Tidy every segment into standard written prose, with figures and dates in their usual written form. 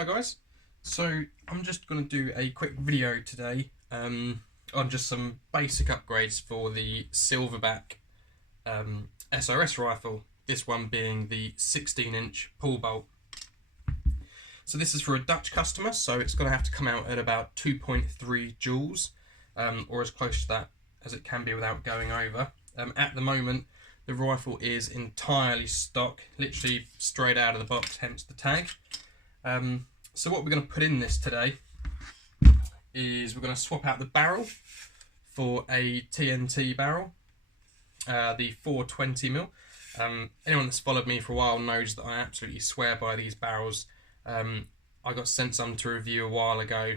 Hi guys, so I'm just going to do a quick video today on just some basic upgrades for the Silverback SRS rifle, this one being the 16-inch pull bolt. So this is for a Dutch customer, so it's going to have to come out at about 2.3 joules, or as close to that as it can be without going over. At the moment the rifle is entirely stock, literally straight out of the box, hence the tag. So what we're going to put in this today is we're going to swap out the barrel for a TNT barrel, the 420mm. Anyone that's followed me for a while knows that I absolutely swear by these barrels. I got sent some to review a while ago,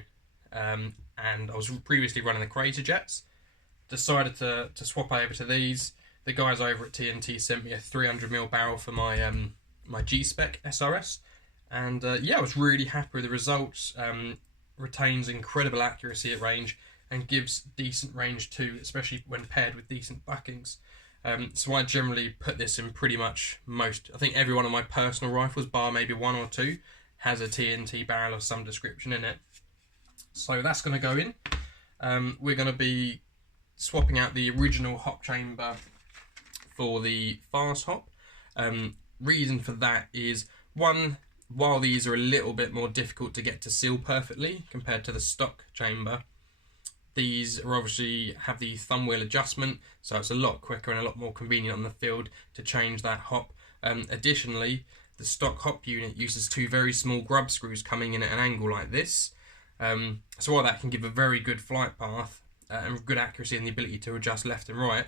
and I was previously running the Crater Jets. Decided to swap over to these. The guys over at TNT sent me a 300mm barrel for my my G-Spec SRS. And yeah, I was really happy with the results. Retains incredible accuracy at range and gives decent range too, especially when paired with decent buckings. So I generally put this in pretty much most, I think every one of my personal rifles, bar maybe one or two, has a TNT barrel of some description in it. So that's going to go in. We're going to be swapping out the original hop chamber for the fast hop. Reason for that is, one, while these are a little bit more difficult to get to seal perfectly compared to the stock chamber, these are obviously have the thumb wheel adjustment, so it's a lot quicker and a lot more convenient on the field to change that hop. Additionally, the stock hop unit uses two very small grub screws coming in at an angle like this. So while that can give a very good flight path and good accuracy and the ability to adjust left and right,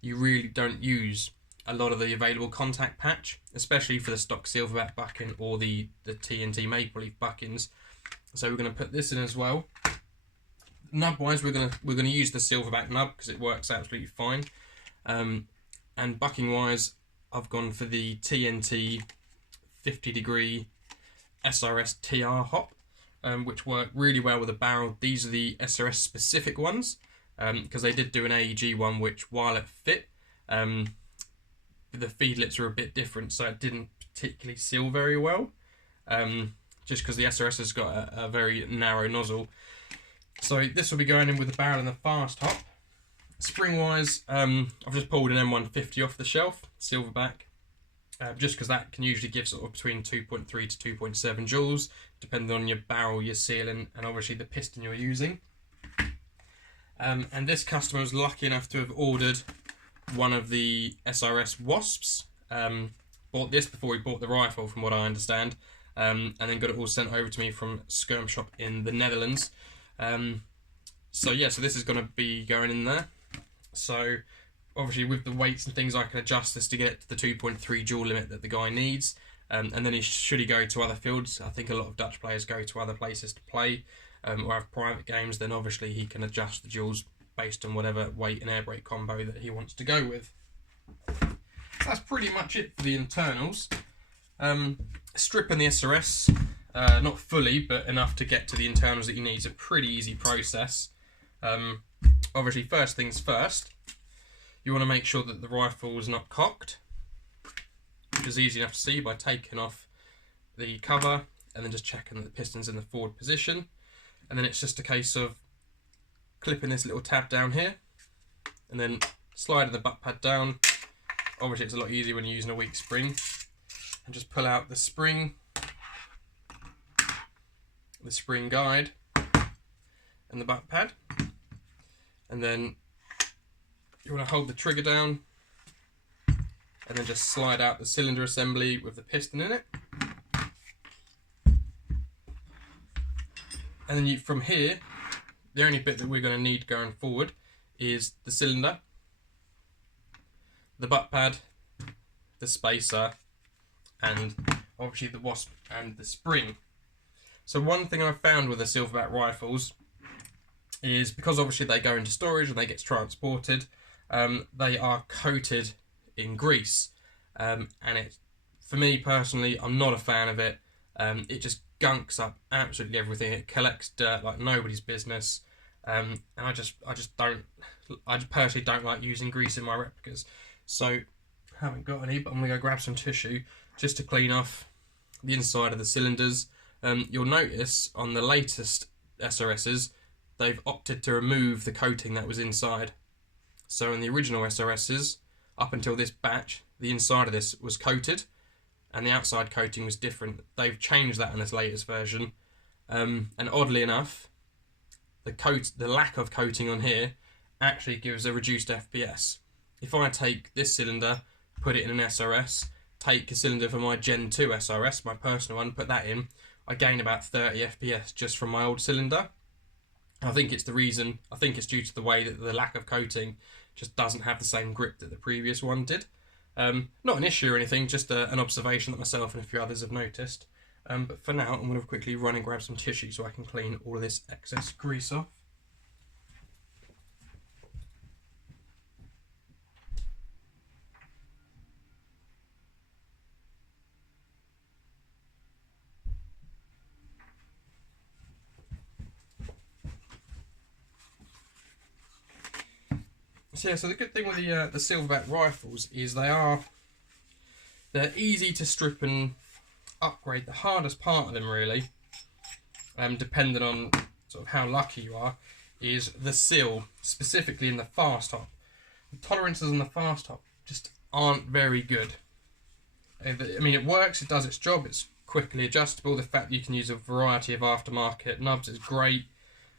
you really don't use a lot of the available contact patch, especially for the stock Silverback bucking or the TNT Maple Leaf buckings. So we're going to put this in as well. Nub wise, we're going to use the Silverback nub because it works absolutely fine. And bucking wise, I've gone for the TNT 50° SRS TR hop, which work really well with the barrel. These are the SRS specific ones, because they did do an AEG one which, while it fit, the feed lips are a bit different, so it didn't particularly seal very well, just because the SRS has got a very narrow nozzle. So this will be going in with the barrel and the fast hop. Spring wise, I've just pulled an M150 off the shelf, Silverback, just because that can usually give sort of between 2.3 to 2.7 joules, depending on your barrel you're sealing and obviously the piston you're using. And this customer was lucky enough to have ordered one of the SRS Wasps. Bought this before he bought the rifle, from what I understand, and then got it all sent over to me from Skirm Shop in the Netherlands. So yeah, so this is going to be going in there. So obviously with the weights and things, I can adjust this to get it to the 2.3 joule limit that the guy needs. And then should he go to other fields, I think a lot of Dutch players go to other places to play, or have private games, then obviously he can adjust the joules based on whatever weight and air brake combo that he wants to go with. So that's pretty much it for the internals. Stripping the SRS, not fully, but enough to get to the internals that you need. It's a pretty easy process. Obviously, first things first, you want to make sure that the rifle is not cocked, which is easy enough to see by taking off the cover and then just checking that the piston's in the forward position. And then it's just a case of clipping this little tab down here and then sliding the butt pad down. Obviously it's a lot easier when you're using a weak spring, and just pull out the spring guide and the butt pad, and then you want to hold the trigger down and then just slide out the cylinder assembly with the piston in it. And then from here, the only bit that we're going to need going forward is the cylinder, the butt pad, the spacer, and obviously the wasp and the spring. So one thing I've found with the Silverback rifles is, because obviously they go into storage and they get transported, they are coated in grease. And for me personally, I'm not a fan of it. It just gunks up absolutely everything. It collects dirt like nobody's business, and I personally don't like using grease in my replicas. So I haven't got any, but I'm gonna go grab some tissue just to clean off the inside of the cylinders you'll notice on the latest SRSs, they've opted to remove the coating that was inside. So in the original SRSs, up until this batch, the inside of this was coated and the outside coating was different. They've changed that in this latest version. And oddly enough, the lack of coating on here actually gives a reduced FPS. If I take this cylinder, put it in an SRS, take a cylinder from my Gen 2 SRS, my personal one, put that in, I gain about 30 FPS just from my old cylinder. I think it's due to the way that the lack of coating just doesn't have the same grip that the previous one did. Not an issue or anything, just an observation that myself and a few others have noticed. But for now, I'm going to quickly run and grab some tissue so I can clean all of this excess grease off. So yeah, so the good thing with the Silverback rifles is they're easy to strip and upgrade. The hardest part of them, really, depending on sort of how lucky you are, is the seal, specifically in the fast top. The tolerances on the fast top just aren't very good. I mean, it works, it does its job, it's quickly adjustable. The fact that you can use a variety of aftermarket nubs is great,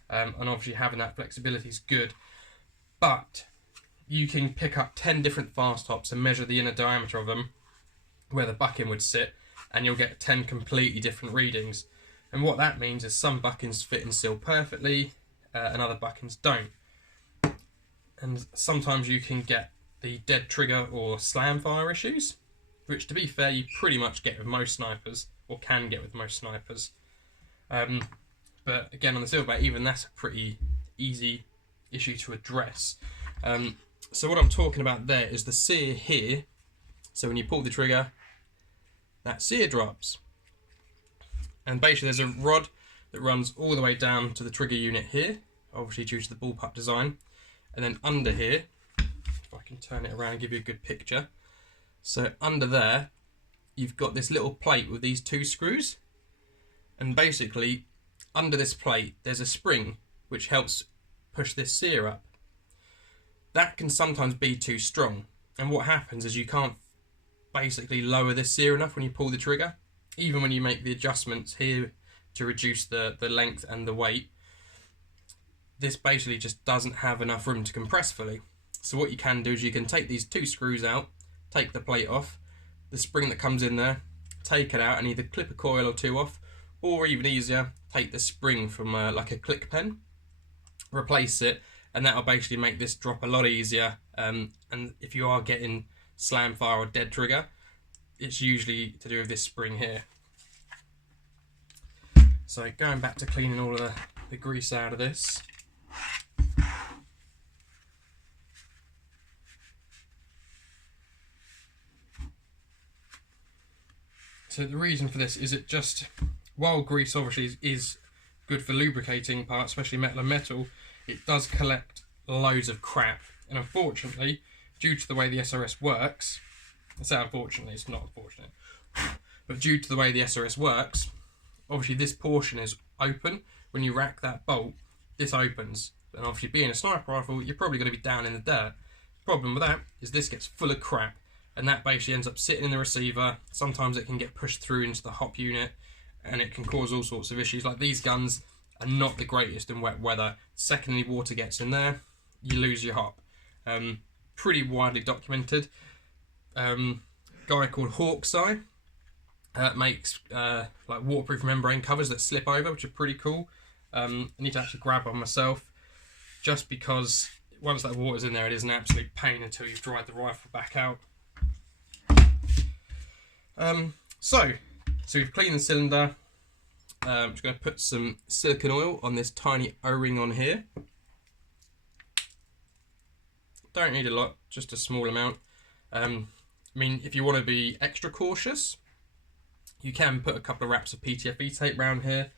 and obviously having that flexibility is good. But you can pick up 10 different fast tops and measure the inner diameter of them, where the bucking would sit, and you'll get 10 completely different readings. And what that means is some buckings fit and seal perfectly, and other buckings don't. And sometimes you can get the dead trigger or slam fire issues, which, to be fair, you pretty much get with most snipers, or can get with most snipers. But again, on the Silverback, even that's a pretty easy issue to address. So what I'm talking about there is the sear here. So when you pull the trigger, that sear drops. And basically there's a rod that runs all the way down to the trigger unit here, obviously due to the bullpup design. And then under here, if I can turn it around and give you a good picture. So under there, you've got this little plate with these two screws. And basically, under this plate, there's a spring which helps push this sear up. That can sometimes be too strong, and what happens is you can't basically lower this sear enough when you pull the trigger, even when you make the adjustments here to reduce the length and the weight. This basically just doesn't have enough room to compress fully. So what you can do is you can take these two screws out, take the plate off, the spring that comes in there, take it out and either clip a coil or two off, or even easier, take the spring from like a click pen, replace it, and that'll basically make this drop a lot easier. And if you are getting slam fire or dead trigger, it's usually to do with this spring here. So going back to cleaning all of the grease out of this. So the reason for this is it just, while grease obviously is good for lubricating parts, especially metal and metal, it does collect loads of crap. And unfortunately, due to the way the SRS works, I say unfortunately, it's not unfortunate, but due to the way the SRS works, obviously this portion is open. When you rack that bolt, this opens. And obviously being a sniper rifle, you're probably going to be down in the dirt. Problem with that is this gets full of crap, and that basically ends up sitting in the receiver. Sometimes it can get pushed through into the hop unit, and it can cause all sorts of issues. Like these guns are not the greatest in wet weather. Secondly, water gets in there, you lose your hop. Pretty widely documented. Guy called Hawkseye makes like waterproof membrane covers that slip over, which are pretty cool. I need to actually grab one myself, just because once that water's in there, it is an absolute pain until you've dried the rifle back out. So we've cleaned the cylinder. I'm just going to put some silicone oil on this tiny O-ring on here. Don't need a lot, just a small amount. I mean, if you want to be extra cautious, you can put a couple of wraps of PTFE tape around here.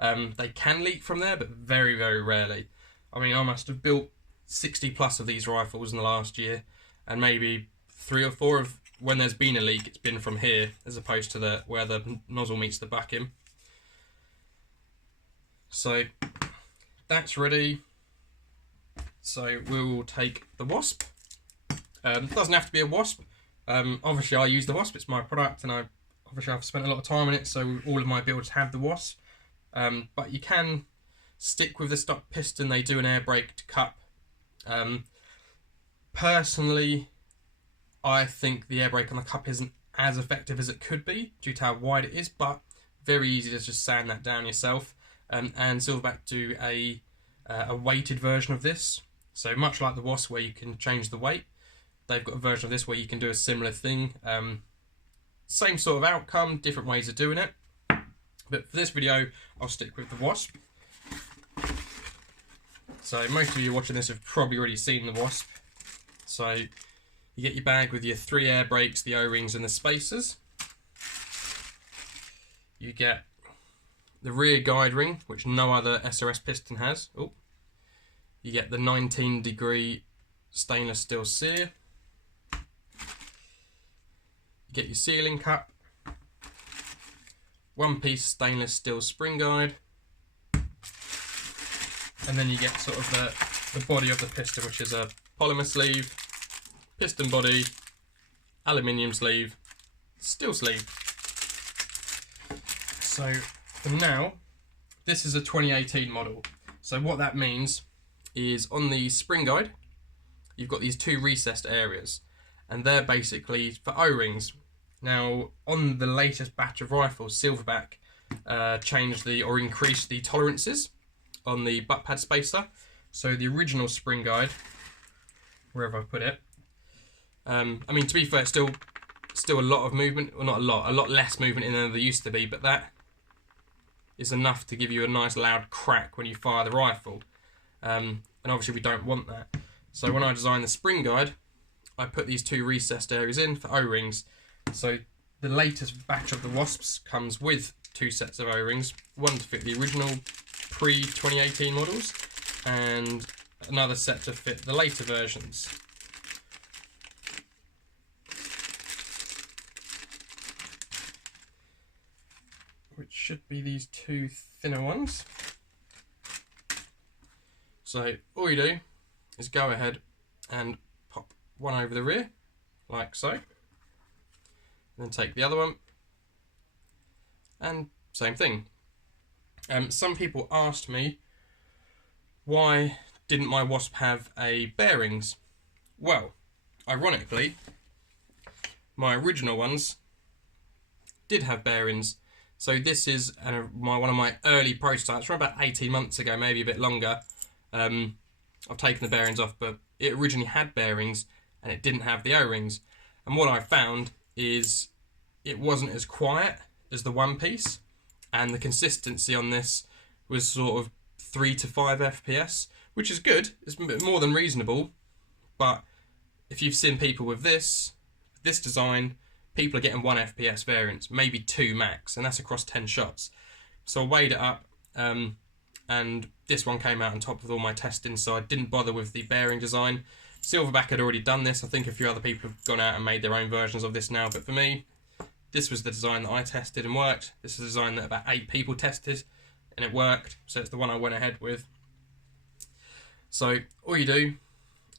They can leak from there, but very, very rarely. I mean, I must have built 60 plus of these rifles in the last year, and maybe 3 or 4 of when there's been a leak, it's been from here, as opposed to where the nozzle meets the bucking. So that's ready. So we'll take the wasp. Doesn't have to be a wasp. Obviously I use the wasp, it's my product, and I've spent a lot of time on it, so all of my builds have the wasp. But you can stick with the stock piston. They do an air braked cup. Personally, I think the air brake on the cup isn't as effective as it could be due to how wide it is, but very easy to just sand that down yourself. And Silverback do a weighted version of this, so much like the wasp where you can change the weight, they've got a version of this where you can do a similar thing. Same sort of outcome, different ways of doing it. But for this video, I'll stick with the wasp. So most of you watching this have probably already seen the wasp. So you get your bag with your 3 air brakes, the O-rings and the spacers. You get the rear guide ring, which no other SRS piston has. Oh. You get the 19-degree stainless steel sear. You get your sealing cup. 1-piece stainless steel spring guide, and then you get sort of the body of the piston, which is a polymer sleeve, piston body, aluminium sleeve, steel sleeve. So for now, this is a 2018 model. So what that means is on the spring guide, you've got these 2 recessed areas, and they're basically for O-rings. Now, on the latest batch of rifles, Silverback changed or increased the tolerances on the butt pad spacer. So the original spring guide, wherever I put it, I mean, to be fair, it's still a lot of movement, well, not a lot less movement in than there used to be, but that is enough to give you a nice loud crack when you fire the rifle. And obviously we don't want that. So when I designed the spring guide, I put these 2 recessed areas in for O-rings. So the latest batch of the wasps comes with 2 sets of O-rings, one to fit the original pre-2018 models and another set to fit the later versions. Which should be these 2 thinner ones. So all you do is go ahead and pop one over the rear, like so. Then take the other one, and same thing. Some people asked me, why didn't my wasp have bearings? Well, ironically, my original ones did have bearings. So this is one of my early prototypes from about 18 months ago, maybe a bit longer. I've taken the bearings off, but it originally had bearings and it didn't have the O-rings. And what I found is it wasn't as quiet as the 1-piece, and the consistency on this was sort of 3 to 5 FPS, which is good. It's more than reasonable, but if you've seen people with this design, people are getting 1 FPS variants, maybe 2 max, and that's across 10 shots. So I weighed it up, and this one came out on top of all my testing, so I didn't bother with the bearing design. Silverback had already done this. I think a few other people have gone out and made their own versions of this now, but for me, this was the design that I tested and worked. This is a design that about 8 people tested and it worked, so it's the one I went ahead with. So all you do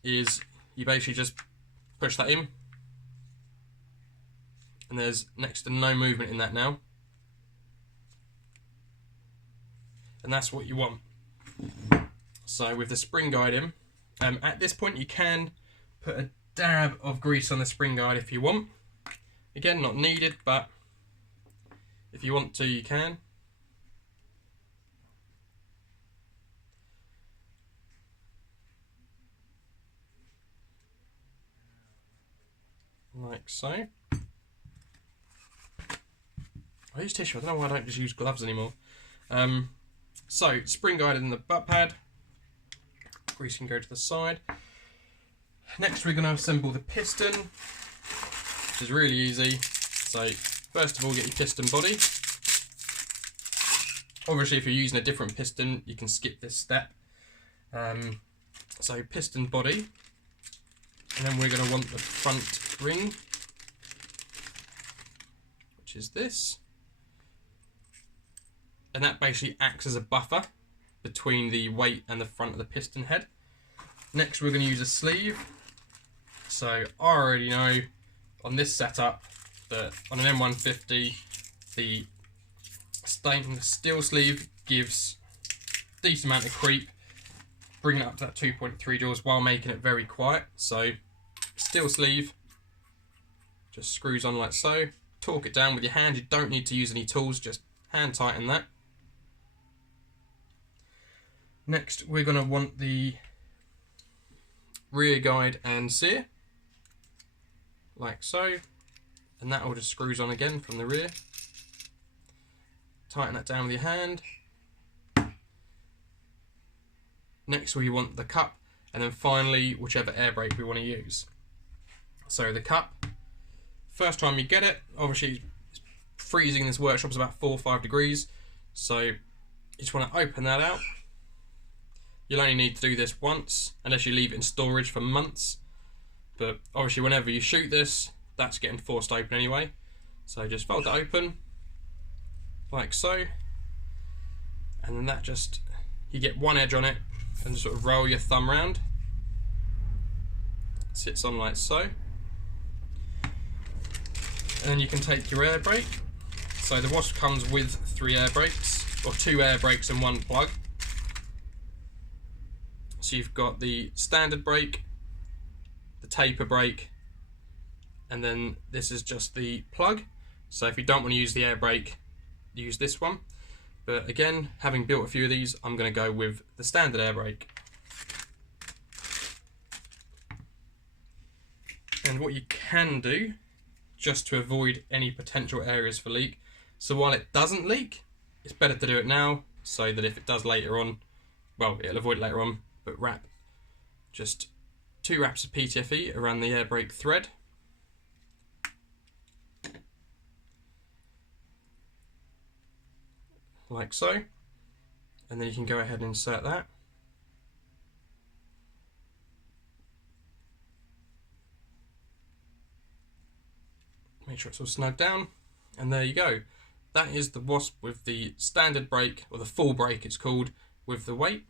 is you basically just push that in, and there's next to no movement in that now, and that's what you want. So with the spring guide in, at this point you can put a dab of grease on the spring guide if you want. Again, not needed, but if you want to, you can. Like so. I use tissue, I don't know why I don't just use gloves anymore. So, spring guide in the butt pad. Grease can go to the side. Next we're going to assemble the piston, which is really easy. So first of all, get your piston body. Obviously if you're using a different piston, you can skip this step. So piston body, and then we're going to want the front ring, which is this. And that basically acts as a buffer between the weight and the front of the piston head. Next we're going to use a sleeve. So I already know on this setup that on an M150 the stainless steel sleeve gives a decent amount of creep, bringing it up to that 2.3 joules while making it very quiet. So steel sleeve just screws on like so, torque it down with your hand. You don't need to use any tools, just hand tighten that. Next we're going to want the rear guide and sear like so, and that all just screws on again from the rear. Tighten that down with your hand. Next we want the cup, and then finally whichever air brake we want to use. So the cup, first time you get it, obviously it's freezing in this workshop, is about 4 or 5 degrees, so you just want to open that out. You'll only need to do this once unless you leave it in storage for months, but obviously whenever you shoot this, that's getting forced open anyway. So just fold it open like so, and then that just, you get one edge on it and just sort of roll your thumb round. It sits on like so, and then you can take your air brake. So the Wasp comes with 3 air brakes, or 2 air brakes and 1 plug. So you've got the standard brake, the taper brake, and then this is just the plug. So if you don't want to use the air brake, use this one. But again, having built a few of these, I'm going to go with the standard air brake. And what you can do, just to avoid any potential areas for leak, so while it doesn't leak, it's better to do it now, so that if it does later on, well, it'll avoid it later on. But wrap just 2 wraps of PTFE around the air brake thread. Like so. And then you can go ahead and insert that. Make sure it's all snug down. And there you go. That is the Wasp with the standard brake, or the full brake it's called, with the weight.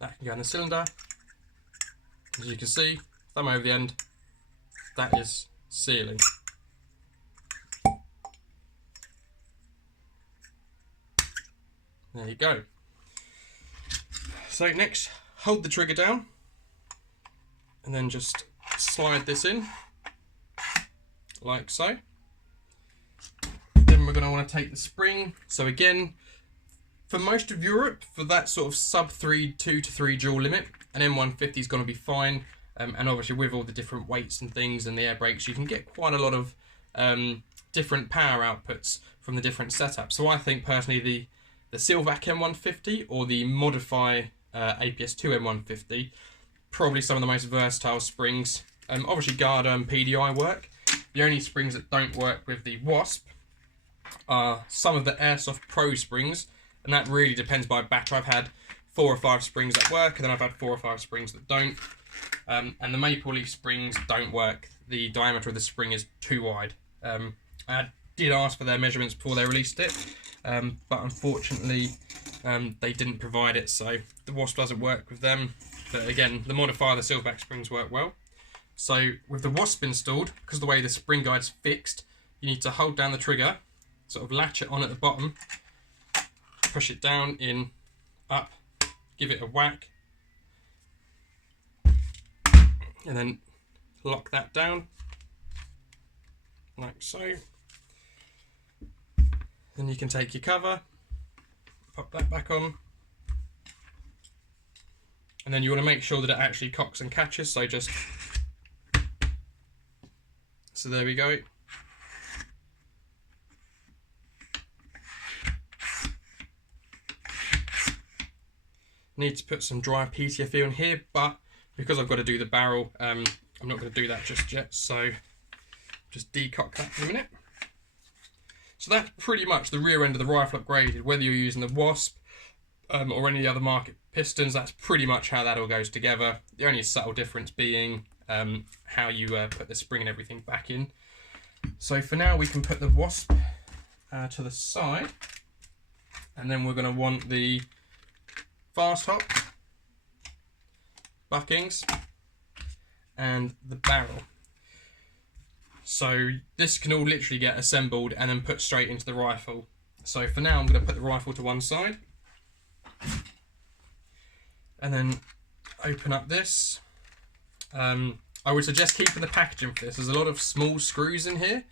That can go in the cylinder. As you can see, thumb over the end, that is sealing. There you go. So next, hold the trigger down and then just slide this in like so. Then we're going to want to take the spring. So again, for most of Europe, for that sort of sub 2 to 3 joule limit, an M150 is going to be fine. And obviously with all the different weights and things and the air brakes, you can get quite a lot of different power outputs from the different setups. So I think personally the Silverback M150 or the Modify APS2 M150, probably some of the most versatile springs. Obviously Garda and PDI work. The only springs that don't work with the Wasp are some of the Airsoft Pro springs, and that really depends by batch. I've had 4 or 5 springs that work, and then I've had 4 or 5 springs that don't. And the Maple Leaf springs don't work. The diameter of the spring is too wide. I did ask for their measurements before they released it, but unfortunately they didn't provide it, so the Wasp doesn't work with them. But again, the Modify, the Silverback springs work well. So with the Wasp installed, because of the way the spring guide's fixed, you need to hold down the trigger, sort of latch it on at the bottom, push it down, in, up, give it a whack, and then lock that down, like so. Then you can take your cover, pop that back on, and then you want to make sure that it actually cocks and catches, so just, so there we go. Need to put some dry PTFE on here, but because I've got to do the barrel, I'm not going to do that just yet, so just decock that for a minute. So that's pretty much the rear end of the rifle upgraded, whether you're using the Wasp or any of the other market pistons. That's pretty much how that all goes together. The only subtle difference being how you put the spring and everything back in. So for now we can put the Wasp to the side, And then we're going to want the fast hop, buckings, and the barrel. So this can all literally get assembled and then put straight into the rifle. So for now I'm going to put the rifle to one side and then open up this. I would suggest keeping the packaging for this. There's a lot of small screws in here,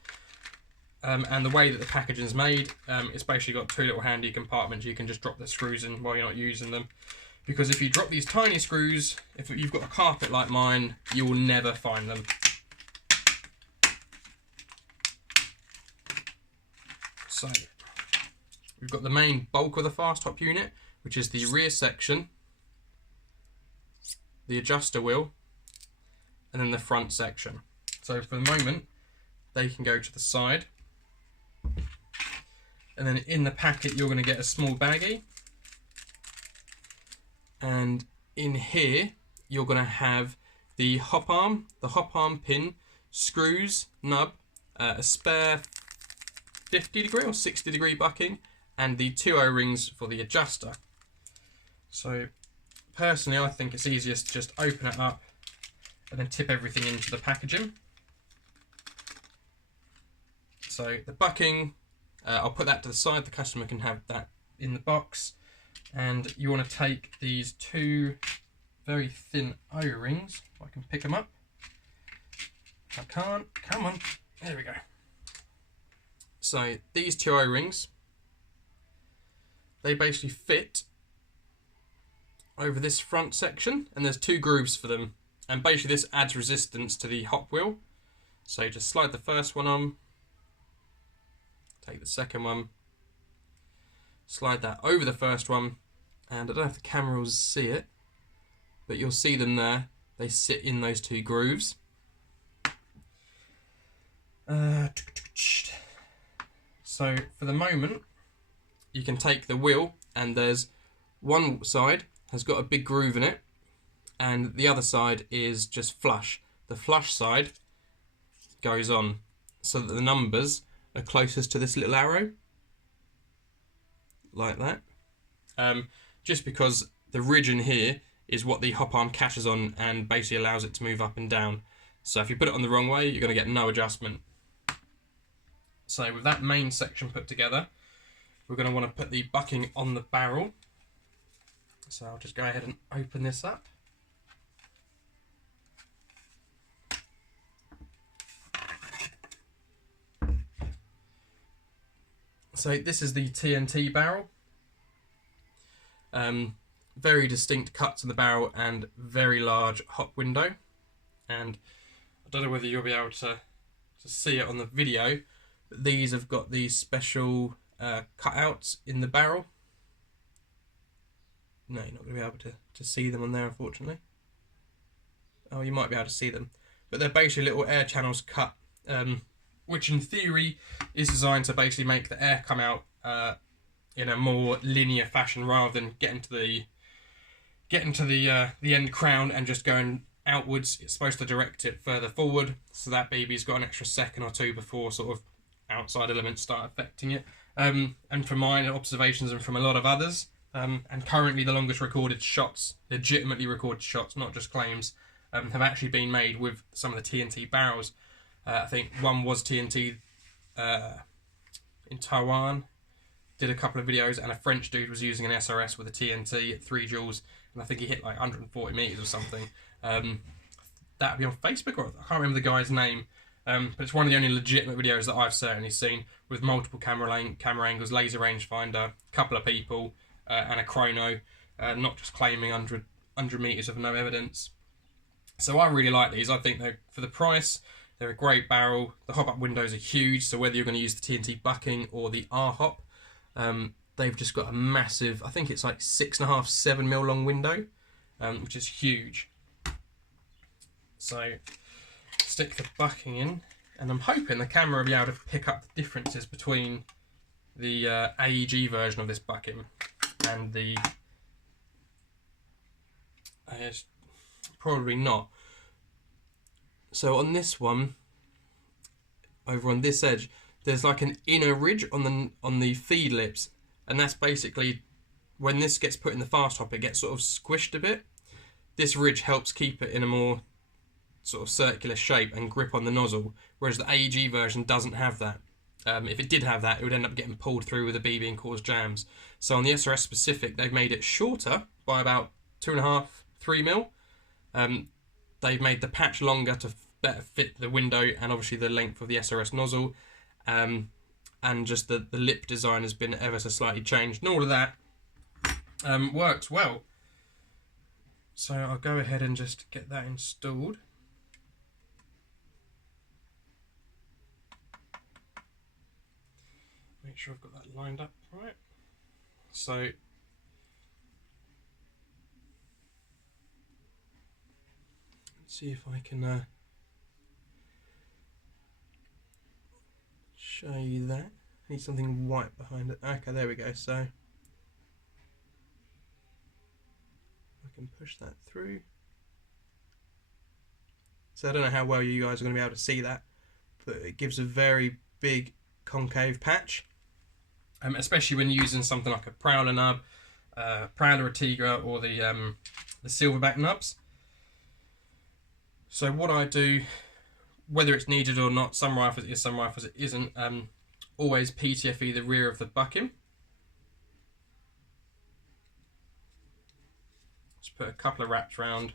and the way that the packaging is made, it's basically got two little handy compartments. You can just drop the screws in while you're not using them, because if you drop these tiny screws, if you've got a carpet like mine, you will never find them. So we've got the main bulk of the fast top unit, which is the rear section, the adjuster wheel, and then the front section. So for the moment, they can go to the side. And then in the packet, you're going to get a small baggie. And in here, you're going to have the hop arm pin, screws, nub, a spare 50 degree or 60 degree bucking, and the two O-rings for the adjuster. So personally, I think it's easiest to just open it up and then tip everything into the packaging. So the bucking, I'll put that to the side, the customer can have that in the box. And you want to take these two very thin O-rings, if I can pick them up. I can't, come on, there we go. So these two O-rings, they basically fit over this front section, and there's two grooves for them. And basically this adds resistance to the hop wheel. So just slide the first one on, take the second one, slide that over the first one, and I don't know if the camera will see it, but you'll see them there. They sit in those two grooves. So for the moment, you can take the wheel, and there's one side has got a big groove in it, and the other side is just flush. The flush side goes on so that the numbers are closest to this little arrow, like that. Just because the ridge in here is what the hop arm catches on and basically allows it to move up and down. So if you put it on the wrong way, you're going to get no adjustment. So with that main section put together, we're going to want to put the bucking on the barrel. So I'll just go ahead and open this up. So this is the TNT barrel. Very distinct cuts in the barrel and very large hop window. And I don't know whether you'll be able to see it on the video, but these have got these special cutouts in the barrel. No, you're not going to be able to see them on there, unfortunately. Oh, you might be able to see them. But they're basically little air channels cut, which in theory is designed to basically make the air come out in a more linear fashion rather than get into the end crown and just going outwards. It's supposed to direct it further forward, so that baby's got an extra second or two before sort of outside elements start affecting it. And from my observations and from a lot of others, and currently the longest recorded shots, legitimately recorded shots, not just claims, have actually been made with some of the TNT barrels. I think one was TNT in Taiwan, did a couple of videos, and a French dude was using an SRS with a TNT at 3 joules, and I think he hit like 140 meters or something. That'd be on Facebook, or I can't remember the guy's name, but it's one of the only legitimate videos that I've certainly seen, with multiple camera angles, laser rangefinder, couple of people, and a chrono, not just claiming 100 meters of no evidence. So I really like these. I think they're, for the price, they're a great barrel. The hop-up windows are huge, so whether you're going to use the TNT bucking or the R-hop, they've just got a massive, I think it's like 6.5, 7 mil long window, which is huge. So stick the bucking in, and I'm hoping the camera will be able to pick up the differences between the AEG version of this bucking and the probably not. So on this one, over on this edge, there's like an inner ridge on the feed lips, and that's basically when this gets put in the fast top, it gets sort of squished a bit. This ridge helps keep it in a more sort of circular shape and grip on the nozzle, whereas the AEG version doesn't have that. If it did have that, it would end up getting pulled through with a BB and cause jams. So on the SRS specific, they've made it shorter by about 2.5, 3 mil. They've made the patch longer to better fit the window and obviously the length of the SRS nozzle. And just the lip design has been ever so slightly changed. And all of that works well. So I'll go ahead and just get that installed. Make sure I've got that lined up right. So let's see if I can show you that. I need something white behind it. Okay, there we go. So I can push that through. So I don't know how well you guys are going to be able to see that, but it gives a very big concave patch. Especially when using something like a Prowler nub, Prowler Tigra, or the Silverback nubs. So what I do, whether it's needed or not, some rifles it is, some rifles it isn't, always PTFE the rear of the bucking. Just put a couple of wraps round.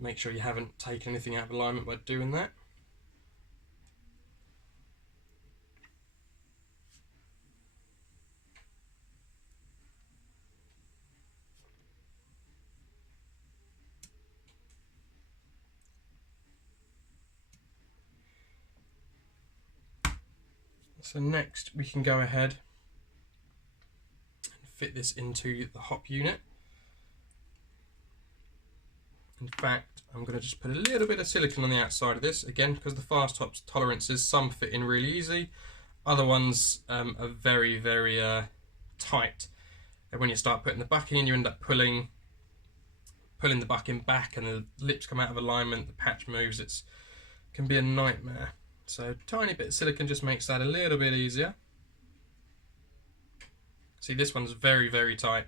Make sure you haven't taken anything out of alignment by doing that. So next we can go ahead and fit this into the hop unit. In fact, I'm going to just put a little bit of silicone on the outside of this, again, because the fast top's tolerances, some fit in really easy, other ones are very, very tight. And when you start putting the bucking in, you end up pulling the bucking back and the lips come out of alignment, the patch moves, it can be a nightmare. So a tiny bit of silicone just makes that a little bit easier. See, this one's very, very tight.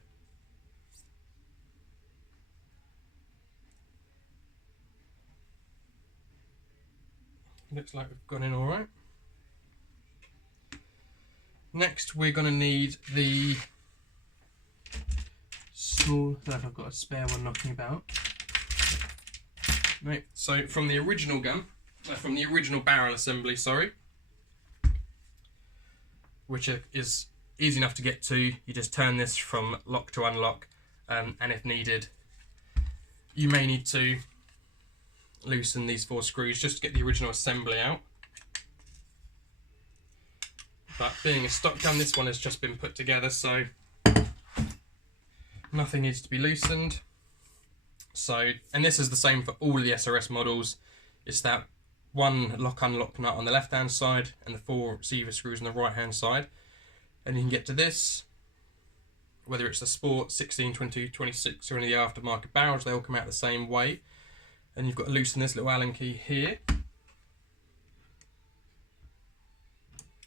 Looks like we've gone in all right. Next, we're going to need the small. I don't know if I've got a spare one knocking about. Right. So from the original gun, from the original barrel assembly, sorry, which is easy enough to get to. You just turn this from lock to unlock, and if needed, you may need to loosen these 4 screws just to get the original assembly out. But being a stock gun, this one has just been put together, so nothing needs to be loosened. So, and this is the same for all of the SRS models. It's that one lock-unlock nut on the left-hand side and the 4 receiver screws on the right-hand side. And you can get to this, whether it's the Sport, 16, 22, 26, or any of the aftermarket barrels, they all come out the same way. And you've got to loosen this little Allen key here.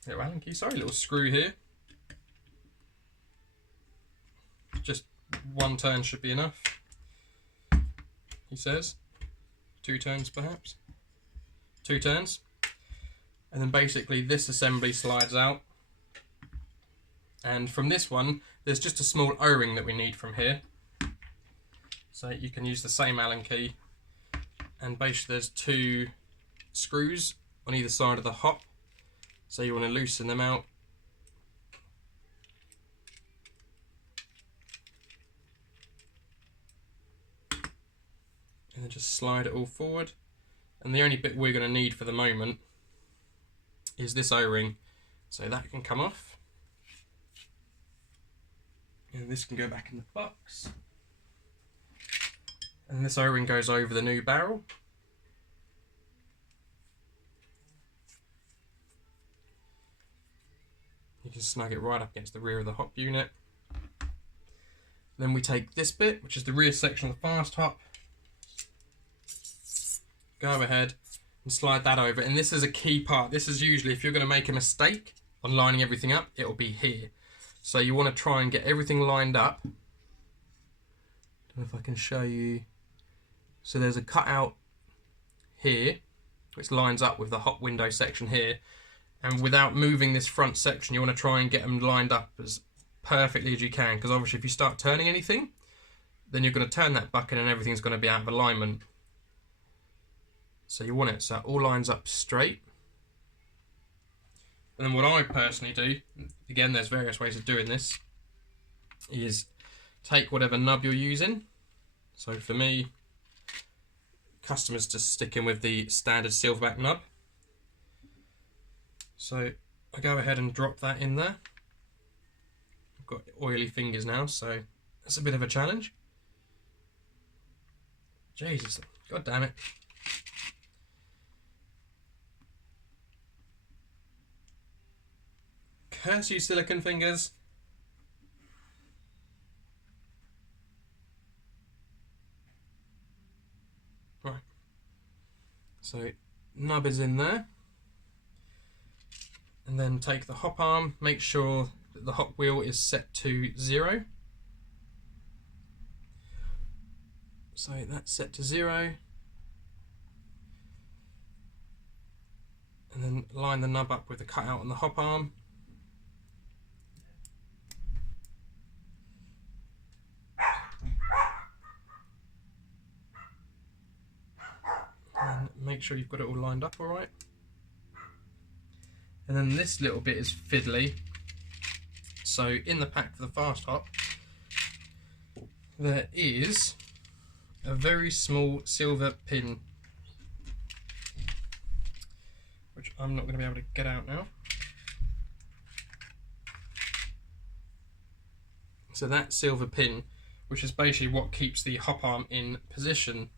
Little screw here. Just one turn should be enough, he says. 2 turns perhaps. 2 turns. And then basically this assembly slides out. And from this one, there's just a small O-ring that we need from here. So you can use the same Allen key. And basically there's 2 screws on either side of the hop. So you want to loosen them out. And then just slide it all forward. And the only bit we're going to need for the moment is this O-ring. So that can come off. And this can go back in the box. And this O-ring goes over the new barrel. You can snug it right up against the rear of the hop unit. Then we take this bit, which is the rear section of the fast hop. Go ahead and slide that over. And this is a key part. This is usually, if you're going to make a mistake on lining everything up, it'll be here. So you want to try and get everything lined up. I don't know if I can show you. So there's a cutout here, which lines up with the hot window section here. And without moving this front section, you want to try and get them lined up as perfectly as you can, because obviously if you start turning anything, then you're going to turn that bucket and everything's going to be out of alignment. So you want it so it all lines up straight. And then what I personally do, again there's various ways of doing this, is take whatever nub you're using. So for me, customers just sticking with the standard Silverback nub. So I go ahead and drop that in there. I've got oily fingers now, so that's a bit of a challenge. Jesus, god damn it. Curse you, silicone fingers. Right. So nub is in there. And then take the hop arm, make sure that the hop wheel is set to 0. So that's set to 0. And then line the nub up with the cutout on the hop arm. And make sure you've got it all lined up all right. And then this little bit is fiddly. So in the pack for the fast hop, there is a very small silver pin, which I'm not going to be able to get out now. So that silver pin, which is basically what keeps the hop arm in position.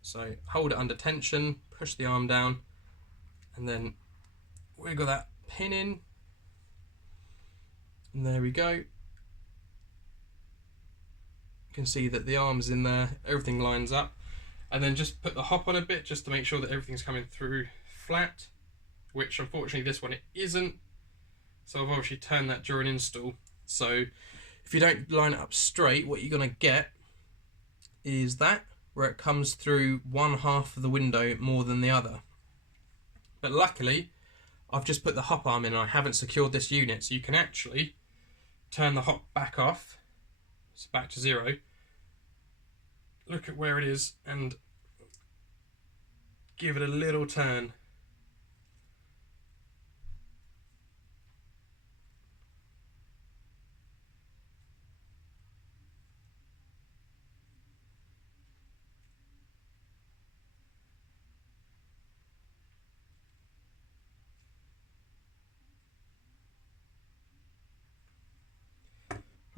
So hold it under tension, push the arm down, and then wiggle that pin in. And there we go. You can see that the arm's in there, everything lines up. And then just put the hop on a bit just to make sure that everything's coming through flat, which unfortunately this one it isn't. So I've obviously turned that during install. So if you don't line it up straight, what you're going to get is that, where it comes through one half of the window more than the other. But luckily, I've just put the hop arm in and I haven't secured this unit, so you can actually turn the hop back off, it's back to 0, look at where it is and give it a little turn.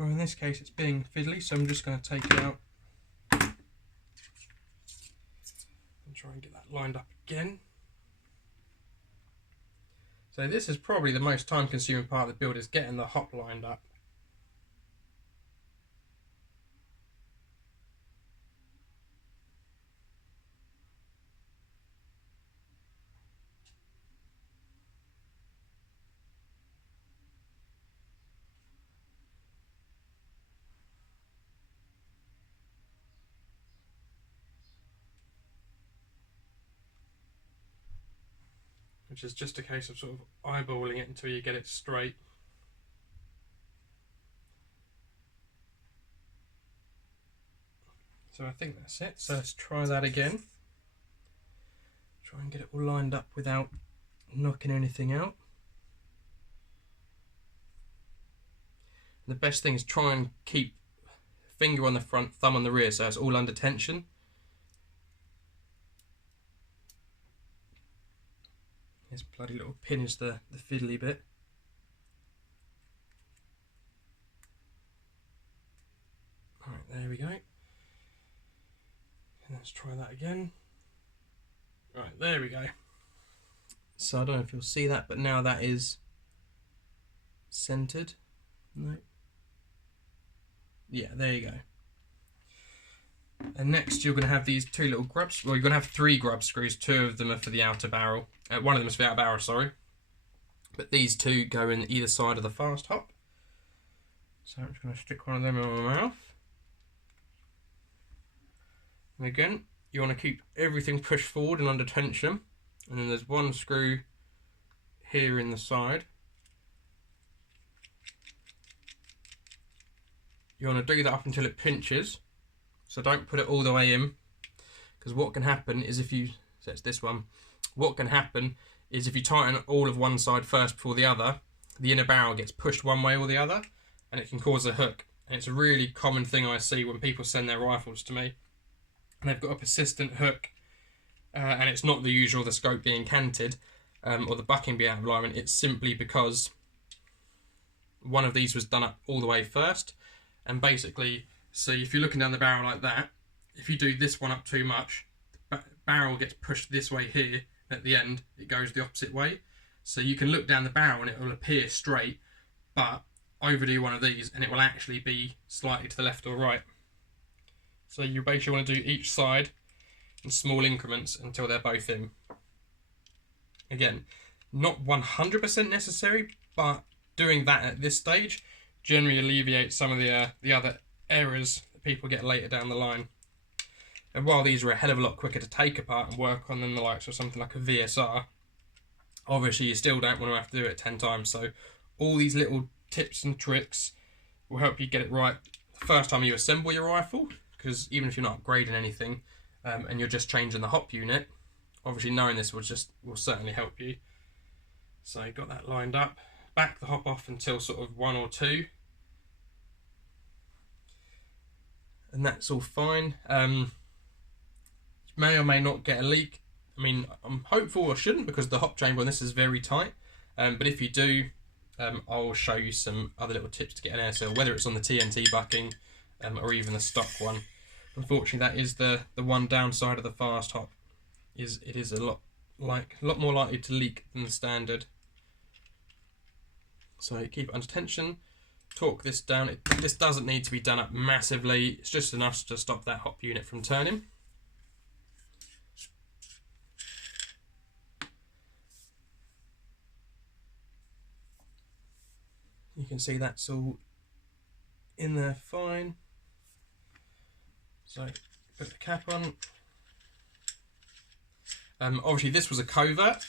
Or in this case it's being fiddly, so I'm just going to take it out and try and get that lined up again. So this is probably the most time consuming part of the build, is getting the hop lined up. Which is just a case of sort of eyeballing it until you get it straight. So I think that's it. So let's try that again. Try and get it all lined up without knocking anything out. And the best thing is try and keep finger on the front, thumb on the rear, so it's all under tension. This bloody little pin is the fiddly bit. Alright, there we go. And let's try that again. Right, there we go. So I don't know if you'll see that, but now that is centered. No. Yeah, there you go. And next you're going to have these two little grubs. Well, you're going to have 3 grub screws. 2 of them are for the outer barrel. One of them is for the outer barrel, sorry. But these 2 go in either side of the fast hop. So I'm just going to stick one of them in my mouth. And again, you want to keep everything pushed forward and under tension. And then there's 1 screw here in the side. You want to do that up until it pinches. So don't put it all the way in, because what can happen is if you, so it's this one, what can happen is if you tighten all of one side first before the other, the inner barrel gets pushed one way or the other, and it can cause a hook. And it's a really common thing I see when people send their rifles to me, and they've got a persistent hook, and it's not the usual, the scope being canted, or the bucking being out of alignment. It's simply because one of these was done up all the way first, and basically, so if you're looking down the barrel like that, if you do this one up too much, the barrel gets pushed this way here, at the end it goes the opposite way. So you can look down the barrel and it will appear straight, but overdo one of these and it will actually be slightly to the left or right. So you basically want to do each side in small increments until they're both in. Again, not 100% necessary, but doing that at this stage generally alleviates some of the other errors that people get later down the line. And while these are a hell of a lot quicker to take apart and work on than the likes of something like a VSR, obviously you still don't want to have to do it 10 times. So all these little tips and tricks will help you get it right the first time you assemble your rifle, because even if you're not upgrading anything and you're just changing the hop unit, obviously knowing this will certainly help you. So you've got that lined up. Back the hop off until sort of 1 or 2. And that's all fine. You may or may not get a leak. I mean, I'm hopeful I shouldn't, because the hop chamber on this is very tight. But if you do, I'll show you some other little tips to get an air seal, whether it's on the TNT bucking or even the stock one. Unfortunately, that is the one downside of the fast hop. It is a lot more likely to leak than the standard. So you keep it under tension. Torque this down. This doesn't need to be done up massively. It's just enough to stop that hop unit from turning. You can see that's all in there fine. So put the cap on. Obviously this was a covert.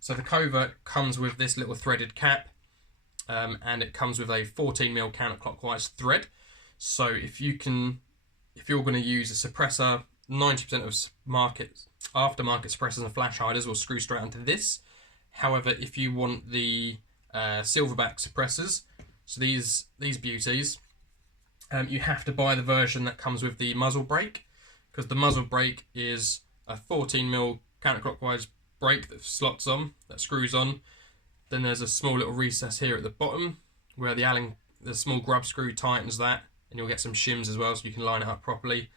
So the covert comes with this little threaded cap. And it comes with a 14mm counterclockwise thread. So if you're going to use a suppressor, 90% of aftermarket suppressors and flash hiders will screw straight onto this. However, if you want the Silverback suppressors, so these beauties, you have to buy the version that comes with the muzzle brake, because the muzzle brake is a 14mm counterclockwise brake that slots on, that screws on. Then there's a small little recess here at the bottom where the small grub screw tightens that, and you'll get some shims as well so you can line it up properly.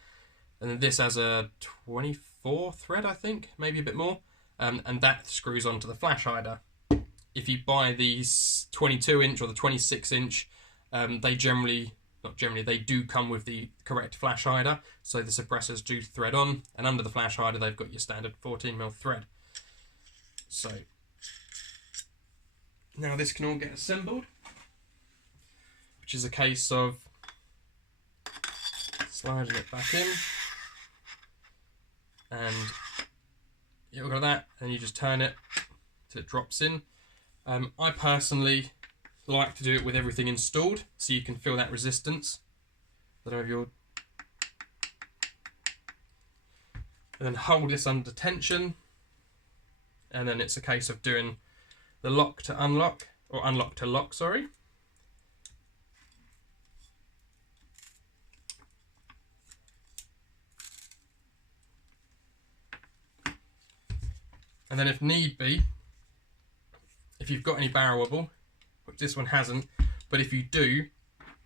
And then this has a 24 thread, I think, maybe a bit more, and that screws onto the flash hider. If you buy these 22-inch or the 26-inch, they do come with the correct flash hider, so the suppressors do thread on, and under the flash hider they've got your standard 14mm thread. So now this can all get assembled, which is a case of sliding it back in, and you've got that, and you just turn it till it drops in. I personally like to do it with everything installed, so you can feel that resistance. And then hold this under tension, and then it's a case of doing the lock to unlock, or unlock to lock, sorry. And then if need be, if you've got any barrel wobble, which this one hasn't, but if you do,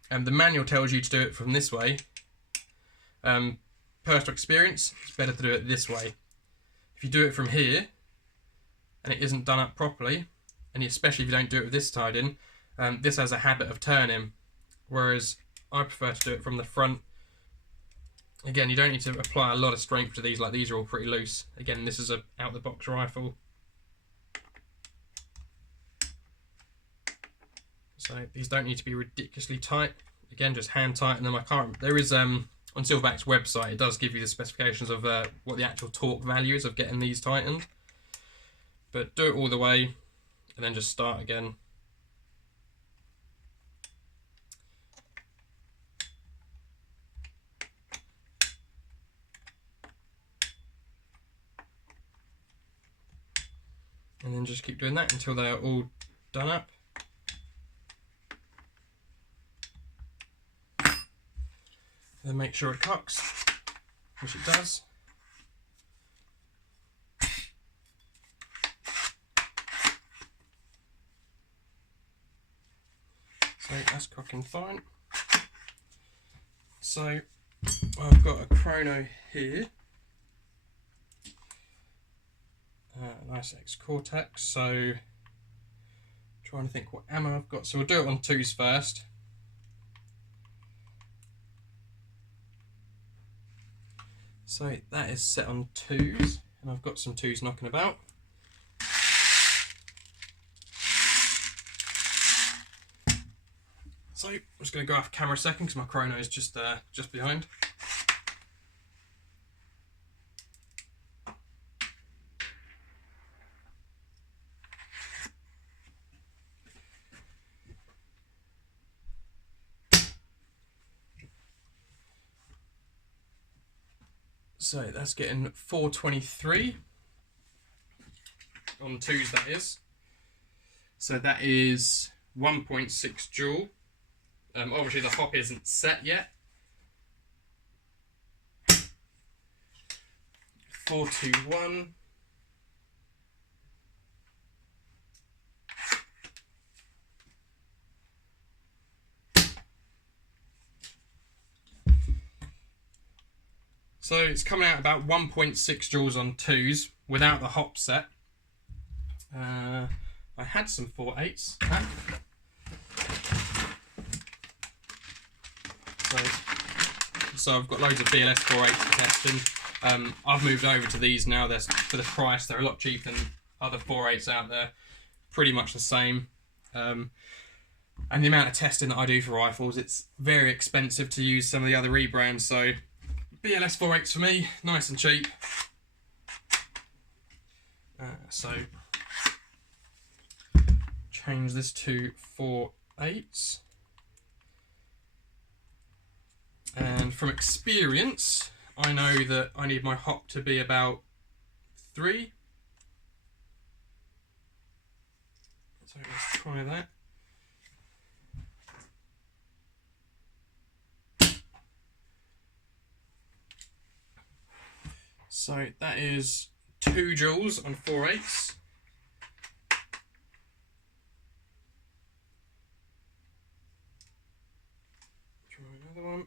the manual tells you to do it from this way. Personal experience, it's better to do it this way. If you do it from here, and it isn't done up properly, and especially if you don't do it with this tied in, this has a habit of turning, whereas I prefer to do it from the front Again, you don't need to apply a lot of strength to these, like these are all pretty loose. Again, this is a out-the-box rifle. So these don't need to be ridiculously tight. Again, just hand tighten them. There is, on Silverback's website, it does give you the specifications of what the actual torque value is of getting these tightened. But do it all the way, and then just start again. And then just keep doing that until they are all done up. And then make sure it cocks, which it does. So that's cocking fine. So I've got a chrono here. Nice X Cortex. So trying to think what ammo I've got. So we'll do it on 2s first. So that is set on 2s, and I've got some 2s knocking about. So I'm just going to go off camera a second because my chrono is just behind. So that's getting 423 on 2s, that is. So that is 1.6 joule. Obviously the hop isn't set yet. 421. So it's coming out about 1.6 joules on 2s without the hop set. I had some 4.8s. So I've got loads of BLS 4.8s to test, and I've moved over to these now. They're, for the price, they're a lot cheaper than other 4.8s out there. Pretty much the same. And the amount of testing that I do for rifles, it's very expensive to use some of the other rebrands. So BLS 4.8s for me, nice and cheap. So change this to 4.8s. And from experience, I know that I need my hop to be about 3. So let's try that. So that is 2 joules on 4.8s. Try another one.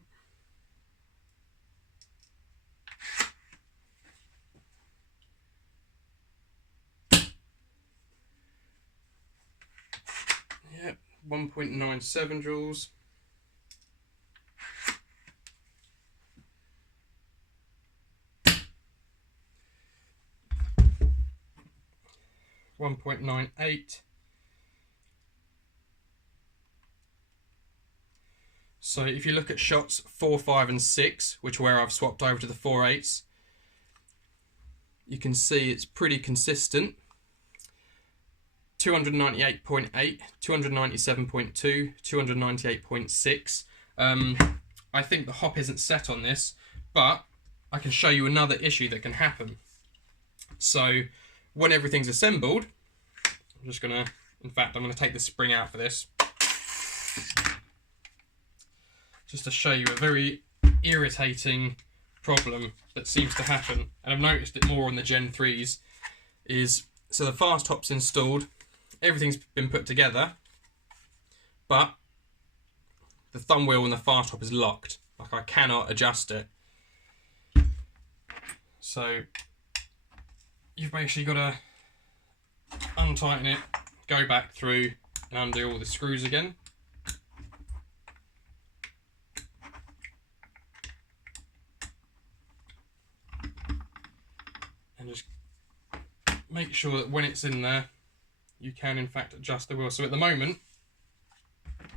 Yep, 1.97 joules. .98. So if you look at shots 4, 5 and 6, which are where I've swapped over to the 4.8s, you can see it's pretty consistent. 298.8, 297.2, 298.6. I think the hop isn't set on this, but I can show you another issue that can happen. So when everything's assembled, I'm just gonna, in fact, I'm gonna take the spring out for this, just to show you a very irritating problem that seems to happen, and I've noticed it more on the Gen 3s, is, so the fast hop's installed, everything's been put together, but the thumb wheel on the fast hop is locked, like I cannot adjust it. So you've basically got to untighten it, go back through and undo all the screws again. and just make sure that when it's in there you can in fact adjust the wheel. So at the moment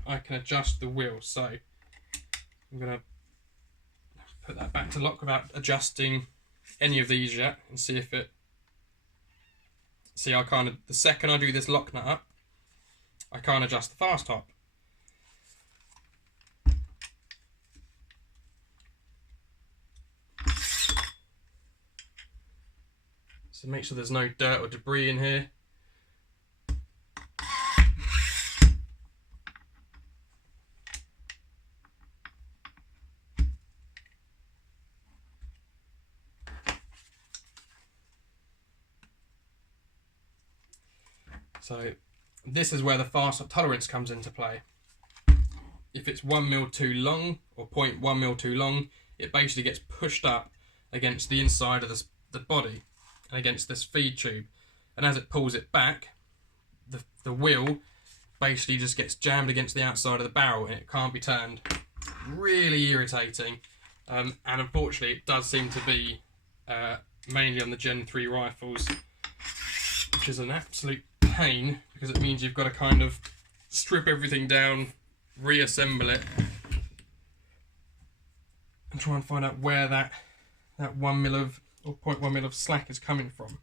I can adjust the wheel, so I'm going to put that back to lock without adjusting any of these yet and see if it... See, I kind of, the second I do this lock nut up, I can't adjust the fast top. So make sure there's no dirt or debris in here. So this is where the fast top tolerance comes into play. If it's 1mm too long or 0.1mm too long, it basically gets pushed up against the inside of the body and against this feed tube. And as it pulls it back, the wheel basically just gets jammed against the outside of the barrel and it can't be turned. Really irritating. And unfortunately it does seem to be mainly on the Gen 3 rifles, which is an absolute pain because it means you've got to kind of strip everything down, reassemble it, and try and find out where that 1mm of or 0.1mm of slack is coming from.